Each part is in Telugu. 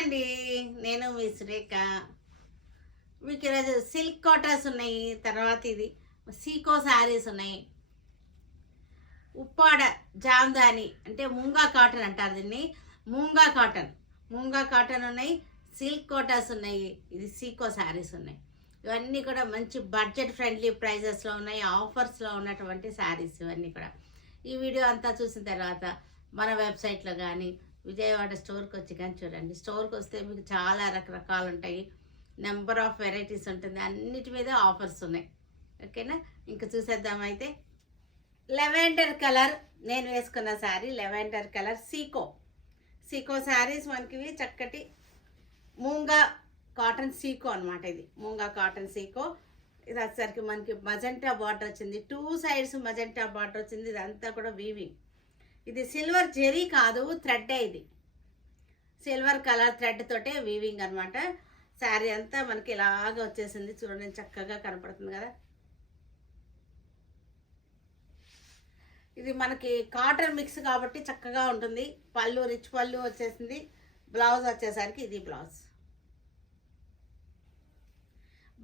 అండి. నేను మీ సురేఖ. మీకు ఈరోజు సిల్క్ కాటన్స్ ఉన్నాయి. తర్వాత ఇది సీకో శారీస్ ఉన్నాయి. ఉప్పాడ జామ్దాని అంటే మూంగా కాటన్ అంటారు దీన్ని. మూంగా కాటన్ ఉన్నాయి. సిల్క్ కోటాస్ ఉన్నాయి. ఇది సీకో శారీస్ ఉన్నాయి. ఇవన్నీ కూడా మంచి బడ్జెట్ ఫ్రెండ్లీ ప్రైజెస్లో ఉన్నాయి. ఆఫర్స్లో ఉన్నటువంటి శారీస్ ఇవన్నీ కూడా. ఈ వీడియో అంతా చూసిన తర్వాత మన వెబ్సైట్లో కానీ విజయవాడ స్టోర్కి వచ్చి కానీ చూడండి. స్టోర్కి వస్తే మీకు చాలా రకరకాలు ఉంటాయి. నెంబర్ ఆఫ్ వెరైటీస్ ఉంటుంది. అన్నిటి మీద ఆఫర్స్ ఉన్నాయి. ఓకేనా, ఇంకా చూసేద్దాం. అయితే లెవెండర్ కలర్ నేను వేసుకున్న శారీ లెవెండర్ కలర్ సీకో శారీస్ మనకి చక్కటి మూంగా కాటన్ సీకో అనమాట. ఇది మూంగా కాటన్ సీకో. ఇది వచ్చేసరికి మనకి మజెంటా బార్డర్ వచ్చింది. 2 సైడ్స్ మజెంటా బార్డర్ వచ్చింది. ఇదంతా కూడా వీవింగ్. ఇది సిల్వర్ జెరీ కాదు, థ్రెడ్. ఇది సిల్వర్ కలర్ థ్రెడ్ తోటే వీవింగ్ అనమాట. శారీ అంతా మనకి ఇలాగ వచ్చేసింది. చూడండి, చక్కగా కనపడుతుంది కదా. ఇది మనకి కాటన్ మిక్స్ కాబట్టి చక్కగా ఉంటుంది. పళ్ళు రిచ్ పళ్ళు వచ్చేసింది. బ్లౌజ్ వచ్చేసరికి ఇది blouse.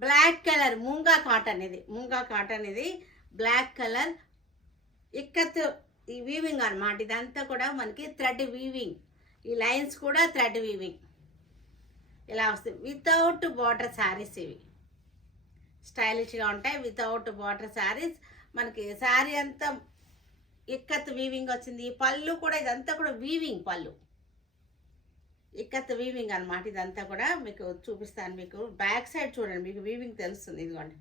Black colour moonga cotton. ఇది బ్లాక్ కలర్ ఇక్కత్ ఈ వీవింగ్ అనమాట. ఇదంతా కూడా మనకి థ్రెడ్ వీవింగ్. ఈ లైన్స్ కూడా థ్రెడ్ వీవింగ్ ఇలా వస్తుంది. వితౌట్ బార్డర్ శారీస్ ఇవి స్టైలిష్గా ఉంటాయి. వితౌట్ బార్డర్ శారీస్ మనకి శారీ అంతా ఇక్కత్ వీవింగ్ వచ్చింది. పళ్ళు కూడా ఇదంతా కూడా వీవింగ్. పళ్ళు ఇక్కత్ వీవింగ్ అనమాట. ఇదంతా కూడా మీకు చూపిస్తాను. మీకు బ్యాక్ సైడ్ చూడండి, మీకు వీవింగ్ తెలుస్తుంది. ఇదిగోండి,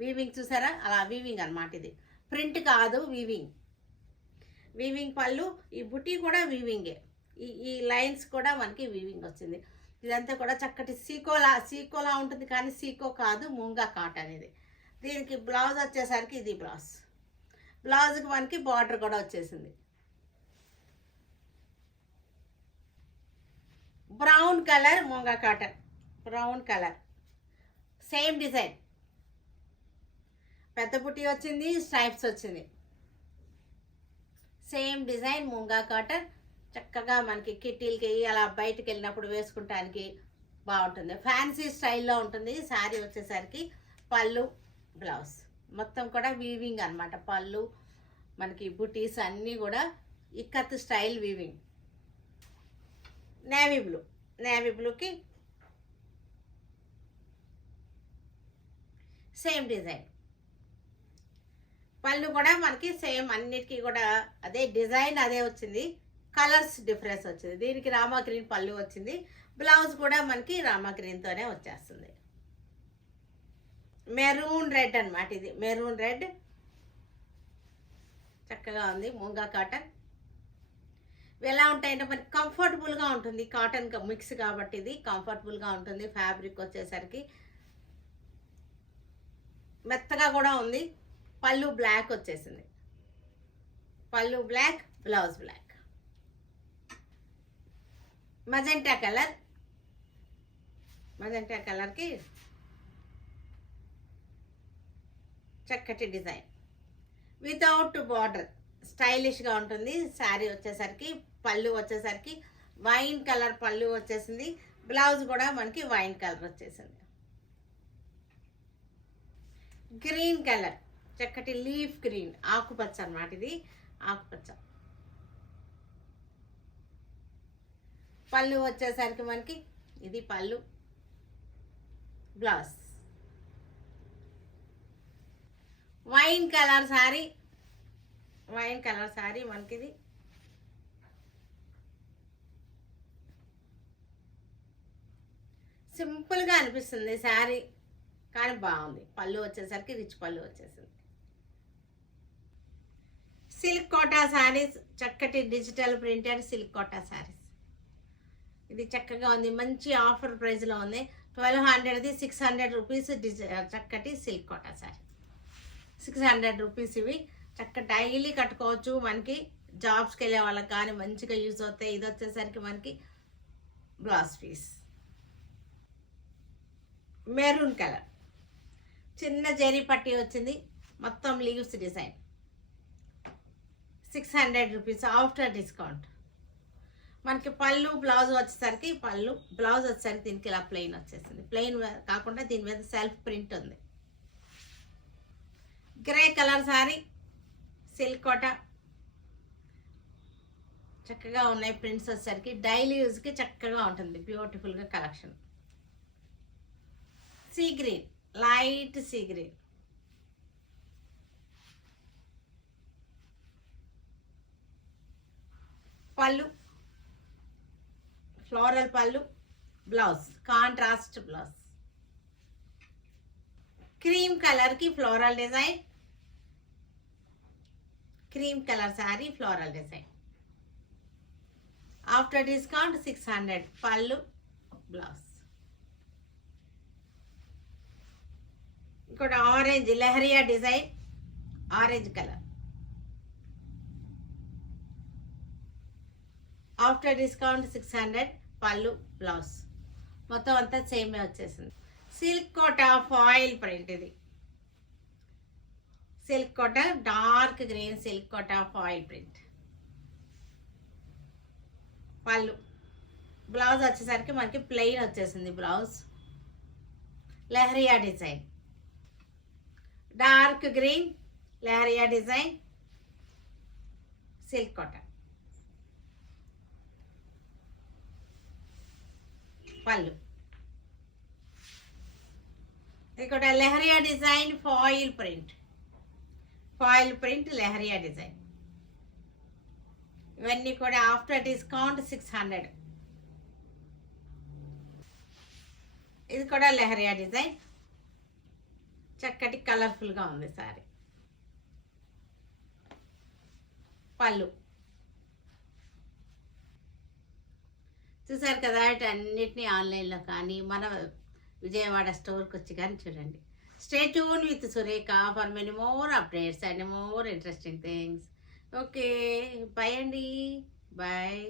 వీవింగ్ చూసారా, అలా వీవింగ్ అనమాట. ఇది ప్రింట్ కాదు, వీవింగ్ పళ్ళు. ఈ బుటీ కూడా వీవింగే. ఈ లైన్స్ కూడా మనకి వీవింగ్ వచ్చింది. ఇదంతా కూడా చక్కటి సీకోలా ఉంటుంది, కానీ సీకో కాదు, మూంగా కాటన్ ఇది. దీనికి బ్లౌజ్ వచ్చేసరికి ఇది బ్లౌజ్కి మనకి బార్డర్ కూడా వచ్చేసింది. Brown colour moonga cotton, brown colour same design. పెద్ద పుట్టి వచ్చింది, స్ట్రైప్స్ వచ్చింది. Same design moonga cotton. చక్కగా మనకి కిట్టీలకి అలా బయటకు వెళ్ళినప్పుడు వేసుకుంటానికి బాగుంటుంది. ఫ్యాన్సీ స్టైల్లో ఉంటుంది. శారీ వచ్చేసరికి పళ్ళు బ్లౌజ్ మొత్తం కూడా వీవింగ్ అనమాట. పళ్ళు మనకి బుటీస్ అన్నీ కూడా ఇక్కత్ స్టైల్ వీవింగ్. నేవీ బ్లూకి సేమ్ డిజైన్. పళ్ళు కూడా మనకి సేమ్, అన్నిటికీ కూడా అదే డిజైన్, అదే వచ్చింది. కలర్స్ డిఫరెన్స్ వచ్చింది. దీనికి రామా గ్రీన్ పళ్ళు వచ్చింది. బ్లౌజ్ కూడా మనకి రామా గ్రీన్తోనే వచ్చేస్తుంది. మెరూన్ రెడ్ అనమాట. ఇది మెరూన్ రెడ్ చక్కగా ఉంది. మూంగా కాటన్ ఎలా ఉంటాయంటే మనకి కంఫర్టబుల్గా ఉంటుంది. కాటన్ మిక్స్ కాబట్టి ఇది కంఫర్టబుల్గా ఉంటుంది. ఫ్యాబ్రిక్ వచ్చేసరికి మెత్తగా కూడా ఉంది. పళ్ళు బ్లాక్ వచ్చేసింది. పళ్ళు బ్లాక్, బ్లౌజ్ బ్లాక్. మజెంటా కలర్కి చక్కటి డిజైన్. వితౌట్ బార్డర్ స్టైలిష్గా ఉంటుంది. శారీ వచ్చేసరికి పళ్ళు వచ్చేసరికి వైన్ కలర్ పళ్ళు వచ్చేసింది. బ్లౌజ్ కూడా మనకి వైన్ కలర్ వచ్చేసింది. గ్రీన్ కలర్ చక్కటి లీఫ్ గ్రీన్, ఆకుపచ్చ అన్నమాట. ఇది ఆకుపచ్చ. పళ్ళు వచ్చేసరికి మనకి ఇది పళ్ళు, బ్లౌజ్. వైన్ కలర్ శారీ మనకి ఇది. సింపుల్గా అనిపిస్తుంది శారీ, కానీ బాగుంది. పళ్ళు వచ్చేసరికి రిచ్ పళ్ళు వచ్చేసింది. సిల్క్ కోటా శారీస్, చక్కటి digital printed silk Kota saris. ఇది చక్కగా ఉంది. మంచి ఆఫర్ ప్రైస్లో ఉంది. 1200ది 600 రూపీస్. చక్కటి సిల్క్ కోటా శారీ 600 రూపీస్. ఇవి చక్క డైలీ కట్టుకోవచ్చు. మనకి జాబ్స్కి వెళ్ళే వాళ్ళకి కానీ మంచిగా యూజ్ అవుతాయి. ఇది వచ్చేసరికి మనకి బ్లౌజ్ పీస్. మెరూన్ కలర్ చిన్న జరీ పట్టీ వచ్చింది. మొత్తం leaves design. 600 rupees after discount. మనకి పళ్ళు బ్లౌజ్ వచ్చేసరికి బ్లౌజ్ వచ్చేసరికి దీనికి ఇలా ప్లెయిన్ వచ్చేసింది. ప్లెయిన్ కాకుండా దీని మీద సెల్ఫ్ ప్రింట్ ఉంది. Grey colour sari, silk Kota, చక్కగా ఉన్నాయి ప్రింట్స్ వచ్చేసరికి. డైలీ యూజ్కి చక్కగా ఉంటుంది, బ్యూటిఫుల్గా collection. Sea green, light sea green, పళ్ళు ఫ్లోరల్ పళ్ళు, బ్లౌజ్ కాంట్రాస్ట్ బ్లౌజ్. క్రీమ్ కలర్కి floral design, cream colour sari floral design. After discount 600. పళ్ళు బ్లౌజ్. ఇంకోటి orange leheriya design, orange colour. After discount 600. పళ్ళు బ్లౌజ్. మొత్తం అంతా సేమే వచ్చేసింది. సిల్క్ కోట ఫాయిల్ ప్రింట్, ఇది silk Kota dark green silk Kota foil print. పళ్ళు బ్లౌజ్ వచ్చేసరికి మనకి ప్లెయిన్ వచ్చేసింది blouse. Leheriya design, dark green leheriya design, silk Kota. పళ్ళు ఇక్కడ leheriya design foil print leheriya design. ఇవన్నీ కూడా ఆఫ్టర్ డిస్కౌంట్ 600. ఇది కూడా లెహరియా డిజైన్, చక్కటి కలర్ఫుల్గా ఉంది సారీ. పళ్ళు చూసారు కదా, అన్నిటినీ ఆన్లైన్లో కానీ మన విజయవాడ స్టోర్కి వచ్చి కానీ చూడండి. Stay tune with Surekha for many more updates and more interesting things. Okay, bye అండి, బాయ్.